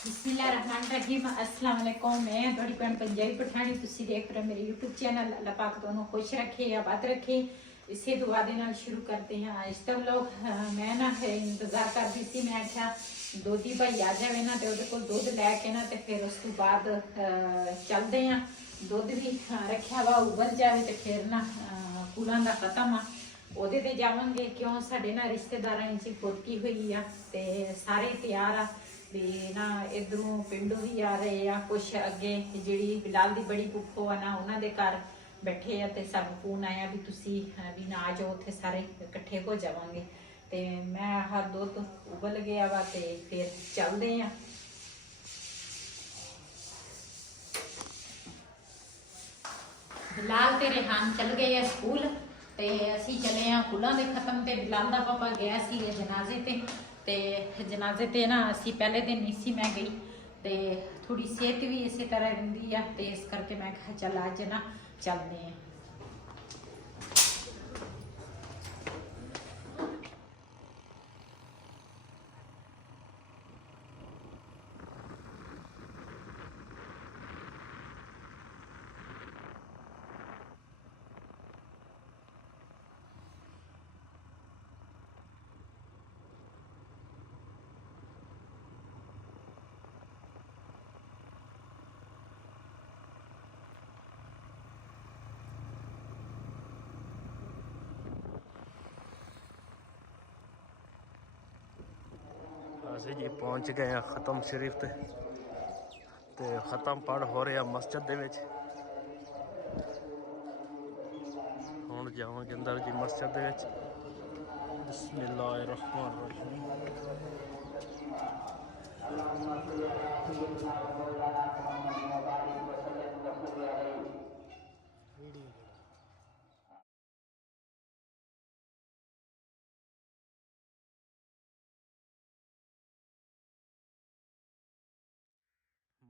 बिस्मिल्लाहिर्रहमानिर्रहीम अस्सलाम वालेकुम। मैं थोड़ी भैन पंजाबी पठानी तुसी देख रहे मेरे यूट्यूब चैनल। अल्लाह पाक दोनों खुश रखे आबाद रखे, इसे दुआ दे नाल शुरू करते हैं आज तक लोग। मैं ना इंतजार कर रही थी, मैं आख्या दोधी भाई आ जाए ना तो वो दुध लैके ना तो फिर उस तो बाद चलते हैं। दुध भी रखा वा उबल जाए तो फिर ना कूलां दा खत्म आ ਉਹਦੇ ਤੇ ਜਾਵਾਂਗੇ ਕਿਉਂ ਸਾਡੇ ਨਾਲ ਰਿਸ਼ਤੇਦਾਰਾਂ ਵਿੱਚ ਫੁਰਕੀ ਹੋਈ ਆ ਤੇ ਸਾਰੇ ਤਿਆਰ ਆ ਵੀ ਨਾ ਇਧਰੋਂ ਪਿੰਡੋਂ ਵੀ ਆ ਰਹੇ ਆ ਕੁਛ ਅੱਗੇ ਜਿਹੜੀ ਬਿਲਾਲ ਦੀ ਬੜੀ ਪੁੱਫੋ ਆ ਨਾ ਉਹਨਾਂ ਦੇ ਘਰ ਬੈਠੇ ਆ ਤੇ ਸਾਨੂੰ ਫੋਨ ਆਇਆ ਵੀ ਤੁਸੀਂ ਵੀ ਨਾ ਆ ਜਾਓ ਉੱਥੇ ਸਾਰੇ ਇਕੱਠੇ ਹੋ ਜਾਵਾਂਗੇ ਤੇ ਮੈਂ ਆਹ ਦੁੱਧ ਉਬਲ ਗਿਆ ਵਾ ਤੇ ਫਿਰ ਚੱਲਦੇ ਆ। ਬਿਲਾਲ ਤੇ ਰਿਹਾਨ ਚਲ ਗਏ ਆ ਸਕੂਲ ਤੇ ਅਸੀਂ ਚਲੇ ਆ ਫੁੱਲਾਂ ਦੇ ਖਤਮ ਤੇ ਬਿਲਾਲ ਦਾ ਪਾਪਾ ਗਿਆ ਸੀ ਜਨਾਜ਼ੇ ਤੇ ਜਨਾਜ਼ੇ ਤੇ ਨਾ ਅਸੀਂ ਪਹਿਲੇ ਦਿਨ ਨਹੀਂ ਸੀ ਮੈਂ ਗਈ ਤੇ ਥੋੜੀ ਸਿਹਤ ਵੀ ਇਸੇ ਤਰ੍ਹਾਂ ਰਹਿੰਦੀ ਆ ਤੇ ਇਸ ਕਰਕੇ ਮੈਂ ਕਿਹਾ ਚੱਲ ਅੱਜ ਨਾ ਚੱਲਦੇ ਆ। ਅਸੀਂ ਜੀ ਪਹੁੰਚ ਗਏ ਆ ਖਤਮ ਸ਼ਰੀਫ ਤੇ ਖਤਮ ਪੜ ਹੋ ਰਿਹਾ ਮਸਜਿਦ ਦੇ ਵਿੱਚ। ਹੁਣ ਜਾਵਾਂਗੇ ਅੰਦਰ ਜੀ ਮਸਜਿਦ ਦੇ ਵਿੱਚ। ਬਿਸਮਿल्लाहिर्रहमानिर्रहीम।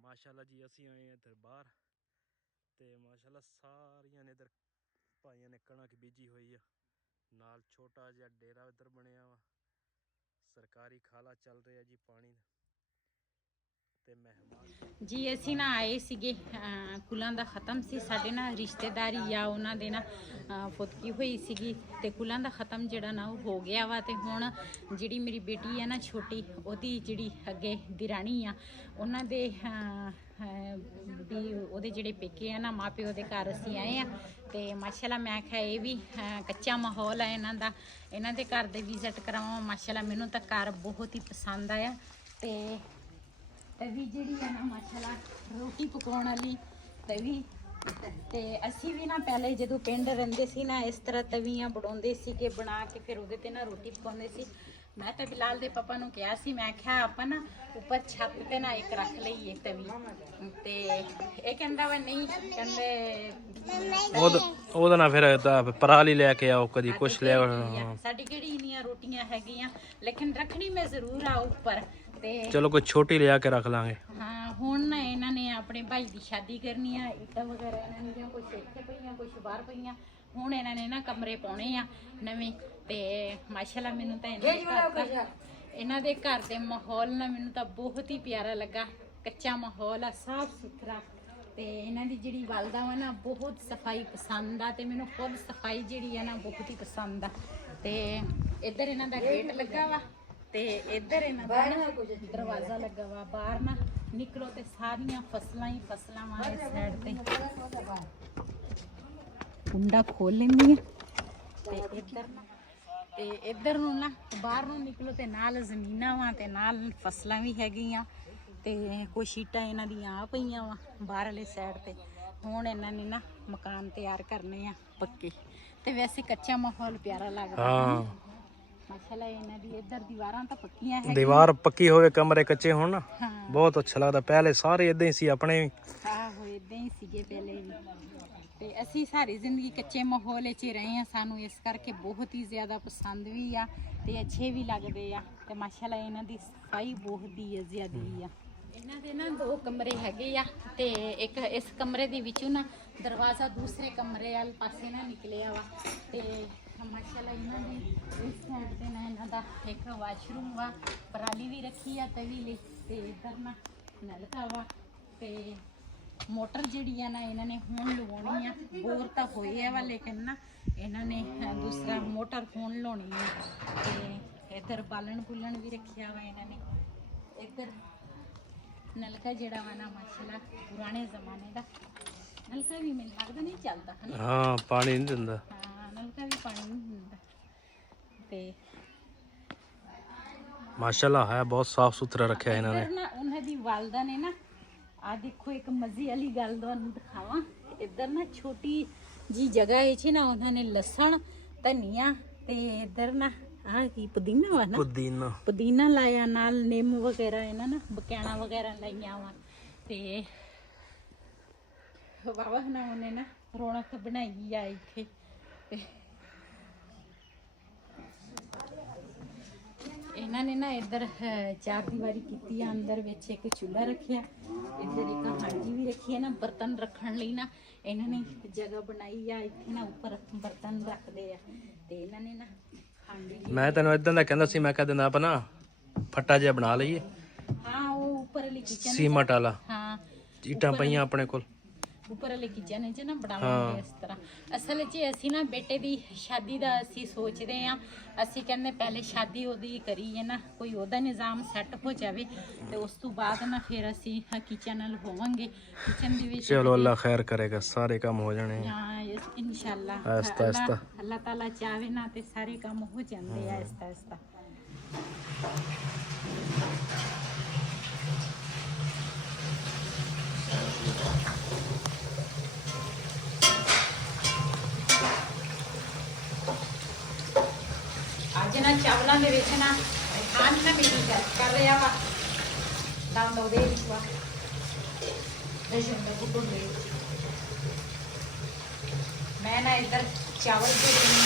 माशाल्लाह जी असी आए हैं इधर बाहर ते माशाल्लाह सारियां ने इधर भाइयों ने कणक बीजी हुई है। नाल छोटा जिहा डेरा इधर बनया वा। सरकारी खाला चल रहा जी पानी ते मेहमान ਜੀ ਅਸੀਂ ਨਾ ਆਏ ਸੀਗੇ ਕੁਲਾਂ ਦਾ ਖਤਮ ਸੀ ਸਾਡੇ ਨਾਲ ਰਿਸ਼ਤੇਦਾਰੀ ਆ ਉਹਨਾਂ ਦੇ ਨਾ ਫੁੱਤਕੀ ਹੋਈ ਸੀਗੀ ਤੇ ਕੁਲਾਂ ਦਾ ਖਤਮ ਜਿਹੜਾ ਨਾ ਉਹ ਹੋ ਗਿਆ ਵਾ ਤੇ ਹੁਣ ਜਿਹੜੀ ਮੇਰੀ ਬੇਟੀ ਆ ਨਾ ਛੋਟੀ ਉਹਦੀ ਜਿਹੜੀ ਅੱਗੇ ਦਿਰਾਣੀ ਆ ਉਹਨਾਂ ਦੇ ਵੀ ਉਹਦੇ ਜਿਹੜੇ ਪੇਕੇ ਆ ਨਾ ਮਾਂ ਪਿਓ ਦੇ ਘਰ ਅਸੀਂ ਆਏ ਆ ਤੇ ਮਾਸ਼ਾਅੱਲਾ ਮੈਂ ਕਿਹਾ ਇਹ ਵੀ ਕੱਚਾ ਮਾਹੌਲ ਆ ਇਹਨਾਂ ਦਾ ਇਹਨਾਂ ਦੇ ਘਰ ਦੇ ਵਿਜ਼ਿਟ ਕਰਾਵਾਂ। ਮਾਸ਼ਾਅੱਲਾ ਮੈਨੂੰ ਤਾਂ ਘਰ ਬਹੁਤ ਹੀ ਪਸੰਦ ਆਇਆ ਤੇ तवी जी है ना माशाल्लाह रोटी पकाने वाली तवी ते असी भी ना पहले जो पिंड रहिंदे सी ना इस तरह तवियां बनाते सी कि बना के फिर उहदे ते ना रोटी पकाते सी। मैं तो बिलाल दे पापा नूं कहा सी मैं क्या आपां ना उपर छत ते ना एक रख लईए तवी ते ये कहंदा वा नहीं कहंदे ਉਹਦਾ ਨਾ ਫਿਰ ਪਰਾਲੀ ਲੈ ਕੇ ਆਓ ਕਦੀ ਕੁਛ ਲੈ ਸਾਡੀ ਕਿਹੜੀ ਇੰਨੀਆਂ ਰੋਟੀਆਂ ਹੈਗੀਆਂ ਲੇਕਿਨ ਰੱਖਣੀ ਮੈਂ ਜ਼ਰੂਰ ਆ ਉੱਪਰ ਤੇ ਚਲੋ ਕੋਈ ਛੋਟੀ ਲਿਆ ਕੇ ਰੱਖ ਲਾਂਗੇ। ਹਾਂ ਹੁਣ ਨਾ ਇਹਨਾਂ ਨੇ ਆਪਣੇ ਭਾਈ ਦੀ ਸ਼ਾਦੀ ਕਰਨੀ ਆ ਇੱਟਾਂ ਵਗੈਰਾ ਇਹਨਾਂ ਦੀਆਂ ਕੁਛ ਇੱਥੇ ਪਈਆਂ ਕੁਛ ਬਾਹਰ ਪਈਆਂ ਹੁਣ ਇਹਨਾਂ ਨੇ ਨਾ ਕਮਰੇ ਪਾਉਣੇ ਆ ਨਵੇਂ ਤੇ ਮਾਸ਼ਾਅੱਲਾ ਮੈਨੂੰ ਤਾਂ ਇਹਨਾਂ ਦੇ ਘਰ ਦੇ ਮਾਹੌਲ ਨਾਲ ਮੈਨੂੰ ਤਾਂ ਬਹੁਤ ਹੀ ਪਿਆਰਾ ਲੱਗਾ। ਕੱਚਾ ਮਾਹੌਲ ਆ ਸਾਫ ਸੁਥਰਾ ਤੇ ਇਹਨਾਂ ਦੀ ਜਿਹੜੀ ਵਾਲਦਾ ਵਾ ਨਾ ਬਹੁਤ ਸਫਾਈ ਪਸੰਦ ਆ ਤੇ ਮੈਨੂੰ ਖੁਦ ਸਫਾਈ ਜਿਹੜੀ ਆ ਨਾ ਬਹੁਤ ਹੀ ਪਸੰਦ ਆ ਤੇ ਇੱਧਰ ਇਹਨਾਂ ਦਾ ਗੇਟ ਲੱਗਾ ਵਾ ਤੇ ਇੱਧਰ ਇਹਨਾਂ ਦਾ ਦਰਵਾਜ਼ਾ ਲੱਗਾ ਵਾ ਬਾਹਰ ਨਾ ਨਿਕਲੋ ਤੇ ਸਾਰੀਆਂ ਫਸਲਾਂ ਹੀ ਫਸਲਾਂ ਵਾ ਇਸ ਸਾਈਡ ਤੇ ਕੁੰਡਾ ਖੋਲ ਲੈਂਦੀ ਆ ਤੇ ਇੱਧਰ ਨੂੰ ਨਾ ਬਾਹਰ ਨੂੰ ਨਿਕਲੋ ਤੇ ਨਾਲ ਜ਼ਮੀਨਾਂ ਵਾ ਤੇ ਨਾਲ ਫਸਲਾਂ ਵੀ ਹੈਗੀਆਂ ਤੇ ਕੁਛ ਇੱਟਾਂ ਇਹਨਾਂ ਦੀਆਂ ਆ ਪਈਆਂ ਵਾ ਬਾਹਰ ਵਾਲੇ ਸਾਈਡ ਤੇ। ਹੁਣ ਇਹਨਾਂ ਨੇ ਨਾ ਮਕਾਨ ਤਿਆਰ ਕਰਨੇ ਆ ਪੱਕੇ ਤੇ ਵੈਸੇ ਕੱਚਾ ਮਾਹੌਲ ਪਿਆਰਾ ਲੱਗਦਾ ਹਾਂ ਮਾਸ਼ਾਅੱਲਾ। ਇਹਨਾਂ ਦੀ ਇੱਧਰ ਦੀਵਾਰਾਂ ਤਾਂ ਪੱਕੀਆਂ ਹੈ ਦੀਵਾਰ ਪੱਕੀ ਹੋਵੇ ਕਮਰੇ ਕੱਚੇ ਹੋਣ ਨਾ ਬਹੁਤ ਅੱਛਾ ਲੱਗਦਾ। ਪਹਿਲੇ ਸਾਰੇ ਇਦਾਂ ਹੀ ਸੀ ਆਪਣੇ ਵੀ ਆਹੋ ਇਦਾਂ ਹੀ ਸੀਗੇ ਪਹਿਲੇ ਵੀ ਤੇ ਅਸੀਂ ਸਾਰੀ ਜ਼ਿੰਦਗੀ ਕੱਚੇ ਮਾਹੌਲ ਵਿੱਚ ਹੀ ਰਹੇ ਆ ਸਾਨੂੰ ਇਸ ਕਰਕੇ ਬਹੁਤ ਹੀ ਜ਼ਿਆਦਾ ਪਸੰਦ ਵੀ ਆ ਤੇ ਅੱਛੇ ਵੀ ਲੱਗਦੇ ਆ ਤੇ ਮਾਸ਼ਾਅੱਲਾ ਇਹਨਾਂ ਦੀ ਸਫਾਈ ਬਹੁਤ ਹੀ ਜ਼ਿਆਦੀ ਆ। ਇਹਨਾਂ ਦੇ ਨਾ ਦੋ ਕਮਰੇ ਹੈਗੇ ਆ ਤੇ ਇੱਕ ਇਸ ਕਮਰੇ ਦੇ ਵਿੱਚੋਂ ਨਾ ਦਰਵਾਜ਼ਾ ਦੂਸਰੇ ਕਮਰੇ ਵਾਲੇ ਪਾਸੇ ਨਾ ਨਿਕਲਿਆ ਵਾ ਤੇ ਮਾਸ਼ਾਅੱਲਾ ਇਹਨਾਂ ਦੀ ਇਸ ਸਾਈਡ ਤੇ ਨਾ ਇਹਨਾਂ ਦਾ ਇੱਕ ਵਾਸ਼ਰੂਮ ਵਾ ਪਰਾਲੀ ਵੀ ਰੱਖੀ ਆ ਤਵੀ ਲਈ ਤੇ ਇੱਧਰ ਨਾ ਨਲਕਾ ਵਾ ਤੇ ਮੋਟਰ ਜਿਹੜੀ ਆ ਨਾ ਇਹਨਾਂ ਨੇ ਹੁਣ ਲਵਾਉਣੀ ਆ। ਬੋਰ ਤਾਂ ਹੋਏ ਆ ਵਾ ਲੇਕਿਨ ਨਾ ਇਹਨਾਂ ਨੇ ਦੂਸਰਾ ਮੋਟਰ ਹੁਣ ਲਾਉਣੀ ਆ। ਤੇ ਇੱਧਰ ਬਾਲਣ ਬੁਲਣ ਵੀ ਰੱਖਿਆ ਵਾ ਇਹਨਾਂ ਨੇ। ਇੱਧਰ ਨਲਕਾ ਜਿਹੜਾ ਵਾ ਨਾ ਮਾਸ਼ਾਅੱਲਾ ਪੁਰਾਣੇ ਜ਼ਮਾਨੇ ਦਾ ਨਲਕਾ ਵੀ ਮੈਨੂੰ ਲੱਗਦਾ ਨਹੀਂ ਚੱਲਦਾ ਹੈ। ਹਾਂ ਪਾਣੀ ਨਹੀਂ ਦਿੰਦਾ। ਹਾਂ ਨਲਕਾ ਵੀ ਪਾਣੀ ਨਹੀਂ ਦਿੰਦਾ। ਤੇ ਮਾਸ਼ਾਅੱਲਾ ਹੈ ਬਹੁਤ ਸਾਫ ਸੁਥਰਾ ਰੱਖਿਆ ਇਹਨਾਂ ਨੇ। ਨਾ ਉਹਨਾਂ ਦੀ ਵਾਲਦਾ ਨੇ ਨਾ ਆ ਦੇਖੋ ਇੱਕ ਮਜ਼ੇ ਵਾਲੀ ਗੱਲ ਤੁਹਾਨੂੰ ਦਿਖਾਵਾਂ। ਇੱਧਰ ਨਾ ਛੋਟੀ ਜੀ ਜਗ੍ਹਾ ਹੈ ਜੀ ਨਾ ਉਹਨਾਂ ਨੇ ਲਸਣ ਧਨੀਆ ਤੇ ਇੱਧਰ ਨਾ ਆ ਕੀ ਪੁਦੀਨਾ ਵਾ ਨਾ ਪੁਦੀਨਾ ਲਾਇਆ ਨਾਲ ਨਿੰਮ ਵਗੈਰਾ ਇਹਨਾਂ ਨਾ ਬਕੈਣਾ ਵਗੈਰਾ ਲਾਈਆਂ ਵਾ ਤੇ ਵਾਵਾ ਨਾ ਉਹਨੇ ਨਾ ਰੌਣਕ ਬਣਾਈ ਆ ਇੱਥੇ। ਤੇ ਇਹਨਾਂ ਨੇ ਨਾ ਇੱਧਰ ਚਾਰ ਦੀਵਾਰੀ ਕੀਤੀ ਆ। ਅੰਦਰ ਵਿੱਚ ਇੱਕ ਚੁੱਲ੍ਹਾ ਰੱਖਿਆ, ਇੱਧਰ ਇੱਕ ਹਾਂਡੀ ਵੀ ਰੱਖੀ ਹੈ ਨਾ ਬਰਤਨ ਰੱਖਣ ਲਈ ਨਾ ਇਹਨਾਂ ਨੇ ਜਗ੍ਹਾ ਬਣਾਈ ਆ। ਇੱਥੇ ਨਾ ਉੱਪਰ ਬਰਤਨ ਰੱਖਦੇ ਆ ਤੇ ਇਹਨਾਂ ਨੇ ਨਾ ਹਾਂਡੀ। ਮੈਂ ਤੈਨੂੰ ਇਦਾਂ ਦਾ ਕਹਿੰਦਾ ਸੀ, ਮੈਂ ਕਹਿ ਦਿੰਦਾ ਆਪਾਂ ਨਾ ਫੱਟਾ ਜਿਹਾ ਬਣਾ ਲਈਏ। ਹਾਂ ਉਹ ਉੱਪਰ ਵਾਲੀ ਕਿਚਨ ਸੀਮਟ ਵਾਲਾ। ਹਾਂ ਇੱਟਾਂ ਪਈਆਂ ਆਪਣੇ ਕੋਲ ਉੱਪਰ ਵਾਲੇ ਕਿਚਨ 'ਚ ਨਾ ਬਣਾਵਾਂਗੇ ਇਸ ਤਰ੍ਹਾਂ। ਅਸਲ 'ਚ ਅਸੀਂ ਨਾ ਬੇਟੇ ਦੀ ਸ਼ਾਦੀ ਦਾ ਅਸੀਂ ਸੋਚਦੇ ਆ। ਅਸੀਂ ਕਹਿੰਦੇ ਪਹਿਲੇ ਸ਼ਾਦੀ ਉਹਦੀ ਕਰੀਏ ਨਾ, ਕੋਈ ਉਹਦਾ ਨਿਜ਼ਾਮ ਸੈੱਟ ਹੋ ਜਾਵੇ ਤੇ ਉਸ ਤੋਂ ਬਾਅਦ ਨਾ ਫਿਰ ਅਸੀਂ ਕਿਚਨ ਨਾਲ ਹੋਵਾਂਗੇ। ਕਿਚਨ ਦੇ ਵਿੱਚ ਚਲੋ ਅੱਲਾ ਖੈਰ ਕਰੇਗਾ, ਸਾਰੇ ਕੰਮ ਹੋ ਜਾਣੇ। ਹਾਂ ਇਨਸ਼ਾਅੱਲਾ ਆਹਿਸਤਾ ਆਹਿਸਤਾ ਅੱਲਾਹ ਤਾਲਾ ਚਾਹੇ ਨਾ ਤੇ ਸਾਰੇ ਕੰਮ ਹੋ ਜਾਂਦੇ ਆ ਆਹਿਸਤਾ ਆਹਿਸਤਾ। ਅੱਜ ਨਾ ਚਾਵਲਾਂ ਦੇ ਵਿੱਚ ਨਾ ਖਾਣ ਨਾ ਮੇਰੀ ਗੱਲ ਕਰ ਰਿਹਾ ਵਾ ਡਾਊਨਲੋਡ ਦੇ ਵਿੱਚ ਵਾ ਰੇਸ਼ਨ ਦਾ ਬੁੱਢੋ ਦੇ। ਮੈਂ ਨਾ ਇੱਧਰ ਚਾਵਲ ਜਿਹੜੇ ਨੇ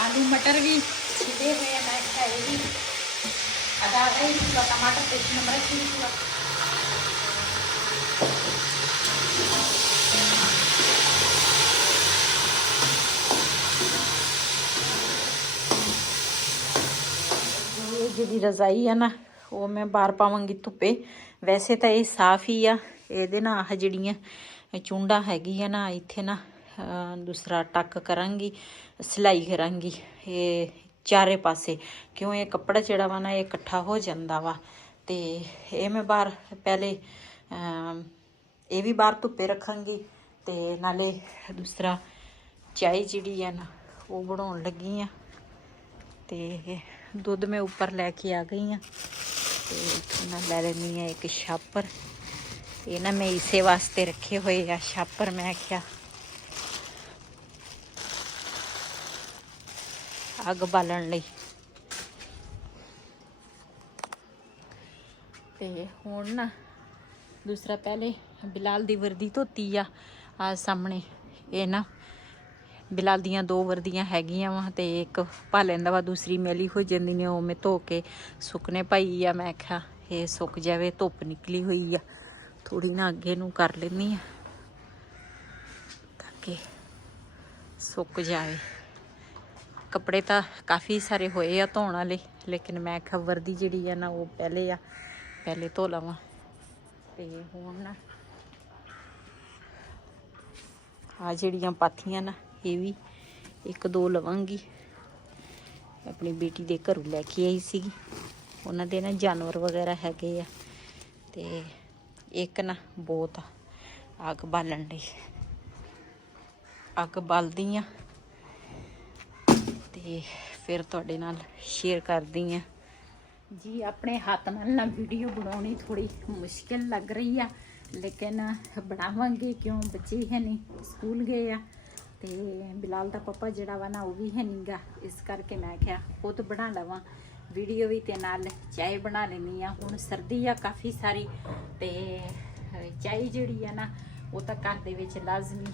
आलू मटर भी छिले हुए हैं। मैं क्या ये भी आधा आधा ही टमाटर पेस्ट में रखी हुआ। ये जी रजाई है ना वो मैं बाहर पावांगी धुप्पे। वैसे तो ये साफ ही आ। ये ना आह जड़ियाँ चुंडा हैगी है ना इत्थे ना दूसरा टक करांगी सिलाई करांगी ये चारे पासे। क्यों ये कपड़ा जड़ा वा ना ये इकट्ठा हो जाता वा। तो ये मैं बाहर पहले ये भी बाहर धुप्पे रखांगी ते नाले दूसरा चाय जिहड़ी है ना वो बनाउण लगी हाँ। ते दुध मैं ऊपर लैके आ गई हाँ। तो मैं लै लैनी है एक छापर। ये ना मैं इसे वास्ते रखे हुए आ छापर। मैं क्या अग बालन लई। ते हुण ना दूसरा पहले बिलाल दी वर्दी धोती आ सामने। ये ना बिलाल दियां दो वर्दियां हैगियां वा ते एक पा लैंदा वा, दूसरी मैली हो जांदी ने। वो मैं धो के सुकने पाई आ। मैं आख्या ये सुक जावे, धुप निकली हुई आ थोड़ी ना अगे नूं कर लैनी आ ताकि सुक जाए। कपड़े तो काफ़ी सारे होए आ धोण वाले, लेकिन मैं आख्या वर्दी जिहड़ी है ना वो पहले धो लवां। ते हुण ना आ जिहड़ियां पाथियां ना ये भी एक दो लवांगी। अपनी बेटी दे घरों लैके आई सीगी, उन्हां दे ना जानवर वगैरह हैगे आ। ते एक ना बोत अग बालन लई अग बालदी आ ते फिर तुहाडे नाल शेयर करदी आ जी। अपने हाथ नाल ना वीडियो बनाउणी थोड़ी मुश्किल लग रही है, लेकिन बनावांगे क्यों बच्चे है नहीं स्कूल गए आ ते बिलाल दा पापा जिहड़ा वा ना वो भी है नहीं गा। इस करके मैं क्या खुद बना लवां वीडियो भी ते नाल चाय बना लैनी आ। हुण सर्दी आ काफ़ी सारी ते चाय जिहड़ी आ ना ਉਹ ਤਾਂ ਘਰ ਦੇ ਵਿੱਚ ਲਾਜ਼ਮੀ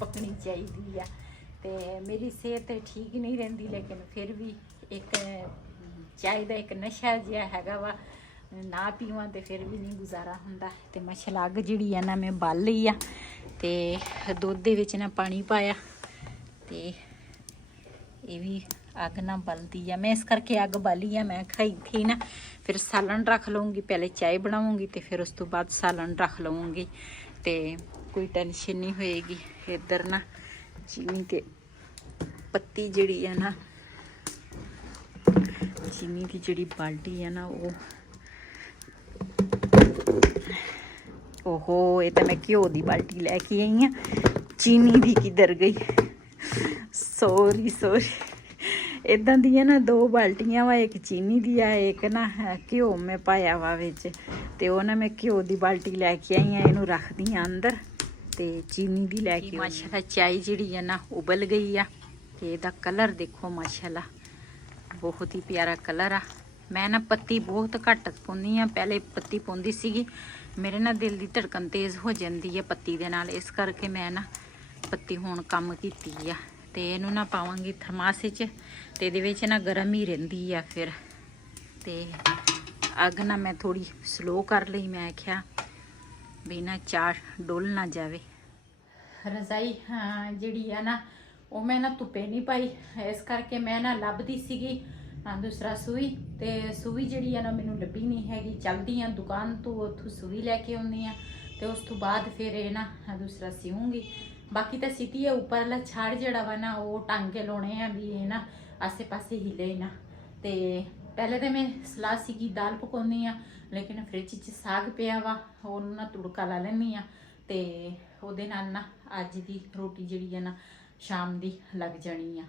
ਪੱਕਣੀ ਚਾਹੀਦੀ ਆ। ਤੇ ਮੇਰੀ ਸਿਹਤ ਠੀਕ ਨਹੀਂ ਰਹਿੰਦੀ, ਲੇਕਿਨ ਫਿਰ ਵੀ ਇੱਕ ਚਾਹ ਦਾ ਇੱਕ ਨਸ਼ਾ ਜਿਹਾ ਹੈਗਾ ਵਾ, ਨਾ ਪੀਵਾਂ ਤੇ ਫਿਰ ਵੀ ਨਹੀਂ ਗੁਜ਼ਾਰਾ ਹੁੰਦਾ। ਤੇ ਮਸ਼ਲ ਅੱਗ ਜਿਹੜੀ ਆ ਨਾ ਮੈਂ ਬਾਲ ਲਈ ਆ, ਤੇ ਦੁੱਧ ਦੇ ਵਿੱਚ ਨਾ ਪਾਣੀ ਪਾਇਆ, ਤੇ ਇਹ ਵੀ ਅੱਗ ਨਾ ਬਲਦੀ ਆ। ਮੈਂ ਇਸ ਕਰਕੇ ਅੱਗ ਬਾਲੀ ਆ, ਮੈਂ ਖਾਈ ਥੀ ਨਾ ਫਿਰ ਸਾਲਣ ਰੱਖ ਲਵਾਂਗੀ, ਪਹਿਲੇ ਚਾय ਬਣਾਵਾਂਗੀ ਤੇ ਫਿਰ ਉਸ ਤੋਂ ਬਾਅਦ ਸਾਲਣ ਰੱਖ ਲਵਾਂਗੀ, ਤੇ ਕੋਈ ਟੈਨਸ਼ਨ ਨਹੀਂ ਹੋਏਗੀ। ਇੱਧਰ ਨਾ ਚੀਨੀ ਤੇ ਪੱਤੀ ਜਿਹੜੀ ਆ ਨਾ, ਚੀਨੀ ਦੀ ਜਿਹੜੀ ਬਾਲਟੀ ਆ ਨਾ ਉਹ ਇਹ ਤਾਂ ਮੈਂ ਘਿਓ ਦੀ ਬਾਲਟੀ ਲੈ ਕੇ ਆਈ ਆ, ਚੀਨੀ ਦੀ ਕਿੱਧਰ ਗਈ, ਸੋਰੀ ਇਦਾਂ ਦੀਆਂ ਨਾ 2 ਬਾਲਟੀਆਂ ਵਾ, ਇੱਕ ਚੀਨੀ ਦੀ ਆ, ਇੱਕ ਨਾ ਘਿਓ ਮੈਂ ਪਾਇਆ ਵਾ ਵਿੱਚ, ਤੇ ਉਹ ਨਾ ਮੈਂ ਘਿਓ ਦੀ ਬਾਲਟੀ ਲੈ ਕੇ ਆਈ ਆ, ਇਹਨੂੰ ਰੱਖਦੀ ਆ ਅੰਦਰ ਤੇ ਚੀਨੀ ਦੀ ਲੈ ਕੇ। ਮਾਸ਼ਾਅੱਲਾ ਚਾय ਜਿਹੜੀ ਆ ਨਾ ਉਬਲ ਗਈ ਆ, ਤੇ ਇਹਦਾ ਕਲਰ ਦੇਖੋ ਮਾਸ਼ਾਅੱਲਾ ਬਹੁਤ ਹੀ ਪਿਆਰਾ ਕਲਰ ਆ। ਮੈਂ ਨਾ ਪੱਤੀ ਬਹੁਤ ਘੱਟ ਪਾਉਂਦੀ ਆ, ਪਹਿਲੇ ਪੱਤੀ ਪਾਉਂਦੀ ਸੀਗੀ, ਮੇਰੇ ਨਾਲ ਦਿਲ ਦੀ ਧੜਕਣ ਤੇਜ਼ ਹੋ ਜਾਂਦੀ ਹੈ ਪੱਤੀ ਦੇ ਨਾਲ, ਇਸ ਕਰਕੇ ਮੈਂ ਨਾ ਪੱਤੀ ਹੁਣ ਕੰਮ ਕੀਤੀ ਆ। ਤੇ ਇਹਨੂੰ ਨਾ ਪਾਵਾਂਗੀ ਥਰਮਾਸ 'ਚ, ਤੇ ਇਹਦੇ ਵਿੱਚ ਨਾ ਗਰਮ ਹੀ ਰਹਿੰਦੀ ਆ ਫਿਰ। ਤੇ ਅੱਗ ਨਾ ਮੈਂ ਥੋੜੀ ਸਲੋ ਕਰ ਲਈ, ਮੈਂ ਆਖਿਆ ਵੀ ਨਾ ਚਾਹ ਡੁੱਲ ਨਾ ਜਾਵੇ। ਰਜ਼ਾਈ ਜਿਹੜੀ ਆ ਨਾ ਉਹ ਮੈਂ ਨਾ ਧੁੱਪੇ ਨਹੀਂ ਪਾਈ, ਇਸ ਕਰਕੇ ਮੈਂ ਨਾ ਲੱਭਦੀ ਸੀਗੀ ਦੂਸਰਾ ਸੂਈ, ਤੇ ਸੂਈ ਜਿਹੜੀ ਆ ਨਾ ਮੈਨੂੰ ਲੱਭੀ ਨਹੀਂ ਹੈਗੀ। ਚਲਦੀ ਆ ਦੁਕਾਨ ਤੋਂ, ਉੱਥੋਂ ਸੂਈ ਲੈ ਕੇ ਆਉਂਦੀ ਆ, ਤੇ ਉਸ ਤੋਂ ਬਾਅਦ ਫਿਰ ਇਹ ਨਾ ਦੂਸਰਾ ਸਿਉਂਗੀ। ਬਾਕੀ ਤਾਂ ਸਿੱਟੀ ਹੈ, ਉੱਪਰਲਾ ਛਾੜ ਜਿਹੜਾ ਵਾ ਨਾ ਉਹ ਟੰਗ ਕੇ ਲਾਉਣੇ ਆ ਵੀ ਇਹ ਨਾ ਆਸੇ ਪਾਸੇ ਹਿੱਲੇ ਨਾ। ਤੇ ਪਹਿਲੇ ਤਾਂ ਮੈਂ ਸਲਾਹ ਸੀਗੀ ਦਾਲ ਪਕਾਉਣੀ ਆ, ਲੇਕਿਨ ਫ੍ਰਿਜ 'ਚ ਸਾਗ ਪਿਆ ਵਾ, ਉਹਨੂੰ ਨਾ ਤੁੜਕਾ ਲਾ ਲੈਂਦੀ ਆ, ਤੇ ਉਹਦੇ ਨਾਲ ਨਾ ਅੱਜ ਦੀ ਰੋਟੀ ਜਿਹੜੀ ਆ ਨਾ ਸ਼ਾਮ ਦੀ ਲੱਗ ਜਾਣੀ ਆ।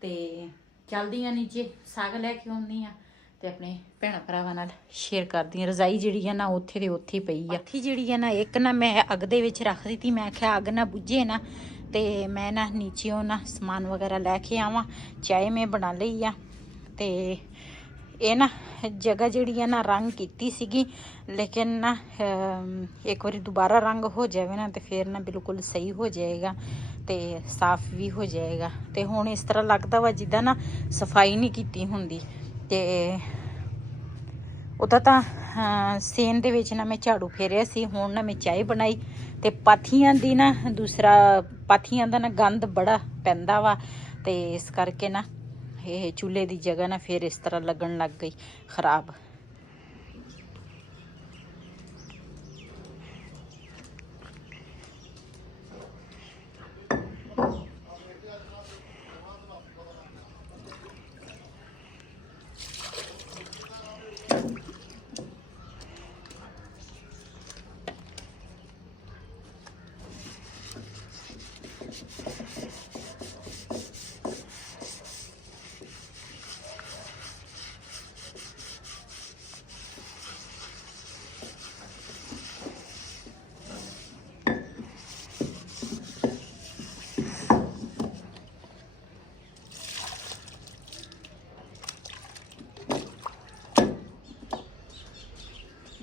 ਤੇ ਚੱਲਦੀ ਆ ਨੀਚੇ, ਸਾਗ ਲੈ ਕੇ ਆਉਂਦੀ ਆ, ਤੇ ਆਪਣੇ ਭੈਣਾਂ ਭਰਾਵਾਂ ਨਾਲ ਸ਼ੇਅਰ ਕਰਦੀ ਆ। ਰਜ਼ਾਈ ਜਿਹੜੀ ਆ ਨਾ ਉੱਥੇ ਦੇ ਉੱਥੇ ਪਈ ਆ। ਇੱਥੇ ਜਿਹੜੀ ਆ ਨਾ ਇੱਕ ਨਾ ਮੈਂ ਅੱਗ ਦੇ ਵਿੱਚ ਰੱਖ ਦਿੱਤੀ, ਮੈਂ ਆਖਿਆ ਅੱਗ ਨਾ ਬੁੱਝੇ ਨਾ, ਤੇ ਮੈਂ ਨਾ ਨੀਚੇੋਂ ਨਾ ਸਮਾਨ ਵਗੈਰਾ ਲੈ ਕੇ ਆਵਾਂ। ਚਾय ਮੈਂ ਬਣਾ ਲਈ ਆ, ਤੇ ਇਹ ਨਾ ਜਗ੍ਹਾ ਜਿਹੜੀ ਆ ਨਾ ਰੰਗ ਕੀਤੀ ਸੀਗੀ, ਲੇਕਿਨ ਨਾ ਇੱਕ ਵਾਰੀ ਦੁਬਾਰਾ ਰੰਗ ਹੋ ਜਾਵੇ ਨਾ ਤੇ ਫਿਰ ਨਾ ਬਿਲਕੁਲ ਸਹੀ ਹੋ ਜਾਏਗਾ, ਤੇ ਸਾਫ਼ ਵੀ ਹੋ ਜਾਏਗਾ। ਤੇ ਹੁਣ ਇਸ ਤਰ੍ਹਾਂ ਲੱਗਦਾ ਵਾ ਜਿੱਦਾਂ ਨਾ ਸਫਾਈ ਨਹੀਂ ਕੀਤੀ ਹੁੰਦੀ। ਤੇ ਉਹਦਾ ਤਾਂ ਸੇਨ ਦੇ ਵਿੱਚ ਨਾ ਮੈਂ ਝਾੜੂ ਫੇਰਿਆ ਸੀ, ਹੁਣ ਨਾ ਮੈਂ ਚਾय ਬਣਾਈ, ਤੇ ਪਾਥੀਆਂ ਦੀ ਨਾ ਪਾਥੀਆਂ ਦਾ ਨਾ ਗੰਦ ਬੜਾ ਪੈਂਦਾ ਵਾ, ਤੇ ਇਸ ਕਰਕੇ ਨਾ ਇਹ ਚੁੱਲ੍ਹੇ ਦੀ ਜਗ੍ਹਾ ਨਾ ਫਿਰ ਇਸ ਤਰ੍ਹਾਂ ਲੱਗਣ ਲੱਗ ਗਈ ਖਰਾਬ।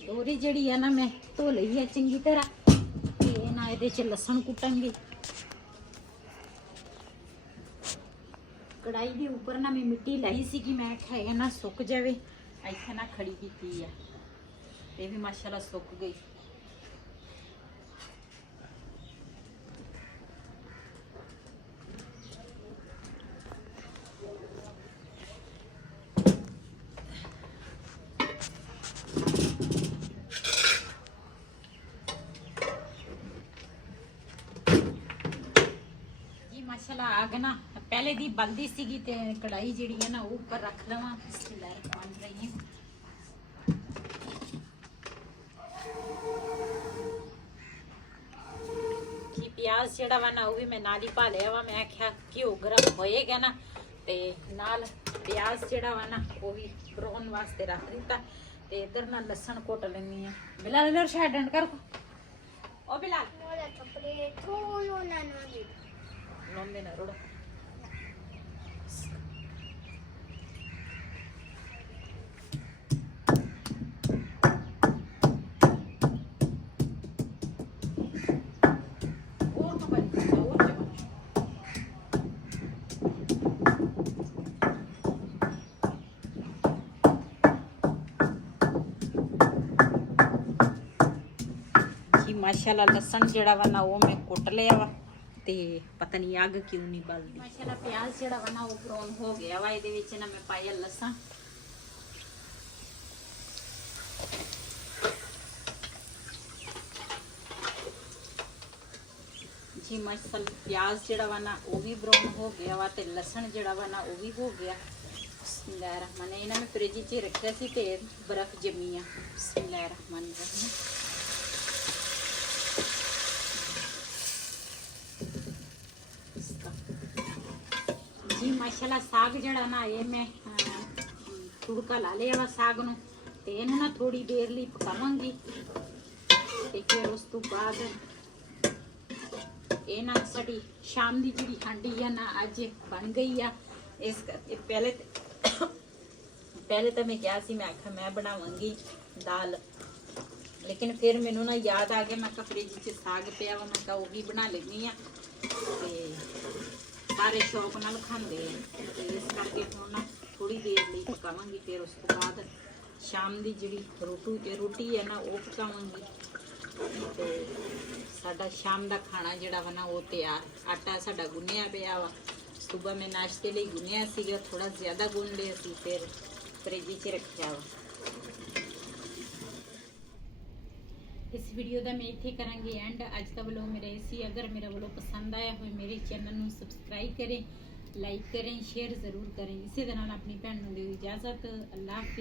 ਦੋਰੀ ਜਿਹੜੀ ਆ ਨਾ ਮੈਂ ਧੋ ਲਈ ਹੈ ਚੰਗੀ ਤਰ੍ਹਾਂ, ਤੇ ਨਾ ਇਹਦੇ 'ਚ ਲਸਣ ਕੁੱਟਾਂਗੇ। ਕੜਾਈ ਦੇ ਉੱਪਰ ਨਾ ਮੈਂ ਮਿੱਟੀ ਲਾਈ ਸੀਗੀ, ਮੈਂ ਆਖਿਆ ਨਾ ਸੁੱਕ ਜਾਵੇ, ਇੱਥੇ ਨਾ ਖੜੀ ਕੀਤੀ ਆ, ਇਹ ਵੀ ਮਾਸ਼ਾਅੱਲਾ ਸੁੱਕ ਗਈ। ਮਾਸ਼ਾਅੱਲਾ ਅੱਗ ਨਾ ਪਹਿਲੇ ਦੀ ਬਲਦੀ ਸੀਗੀ, ਤੇ ਕੜਾਈ ਜਿਹੜੀ ਹੈ ਨਾ ਉਹ ਉੱਪਰ ਰੱਖ ਲਵਾਂ। ਬਿਸਮਿल्लाह-रहमान-रहीम। ਜੀ ਪਿਆਜ਼ ਜਿਹੜਾ ਵਾ ਨਾ ਉਹ ਵੀ ਮੈਂ ਨਾਲ ਹੀ ਪਾ ਲਿਆ ਵਾ, ਮੈਂ ਆਖਿਆ ਘਿਓ ਗਰਮ ਹੋਏਗਾ ਨਾ, ਤੇ ਨਾਲ ਪਿਆਜ਼ ਜਿਹੜਾ ਵਾ ਨਾ ਉਹ ਵੀ ਬਰਾਉਨ ਵਾਸਤੇ ਰੱਖ ਦਿੱਤਾ, ਤੇ ਇਧਰ ਨਾਲ ਲਸਣ ਕੁੱਟ ਲੈਣੀ ਆ। ਬਿਲਾਲ ਇਧਰ ਛੱਡਣ ਕਰ ਉਹ ਬਿਲਾਲ ਨੋਂਦੇ ਨਾ ਰੋੜਾ। जी माशाल्लाह लसन जड़ा वा ना वो मैं कुट लिया वा ते पता नहीं अग क्यों नहीं बलदी। माशाल्लाह प्याज जड़ा वा ना वो ब्राउन हो गया वा। इहदे विच ना मैं पाया लसन। जी माशाल्लाह प्याज जड़ा वा ना वो भी ब्राउन हो गया वा ते लसन जड़ा वा ना वो भी हो गया। बिस्मिल्लाहिर्रहमान रहीम। इन्हें मैं फ्रिज च रखा सी ते बर्फ जमी आ। बिस्मिल्लाहिर्रहमान रहीम। जी माशाल्लाह साग जड़ा ना ये मैं तुड़का ला लिया वा साग नूं ते इहनूं ना थोड़ी देर लई पकावांगी ते फिर उस तो बाद ये ना साडी शाम दी जिहड़ी हांडी है ना अज बन गई आ। इस करके पहले तो मैं क्या सी मैं आखा मैं बनावांगी दाल, लेकिन फिर मैनू ना याद आ गया मैं फ्रिज च साग पिया वा मैं वो भी बना लेनी आ ते सारे शौक नाल खांदे ते इस करके हुण ना थोड़ी देर लई पकावांगी। फिर उस तो बाद शाम दी जिहड़ी रोटी है ना वो पकावांगी ते साडा शाम दा खाना जिहड़ा वा ना वो तैयार। आटा साडा गुन्निया पिया वा। सुबह मैं नाश्ते लिए गुन्निया सीगा, थोड़ा ज़्यादा गुन लिया सी फिर फ्रिज च रखिया वा। इस वीडियो का मैं इत्थे करांगी एंड। अज का व्लॉग मेरा इसी। अगर मेरा व्लॉग पसंद आया हो मेरे चैनल नूं सबसक्राइब करें, लाइक करें, शेयर जरूर करें। इसी तरह अपनी भैन नूं दिओ इजाजत। अल्लाह हाफिज़।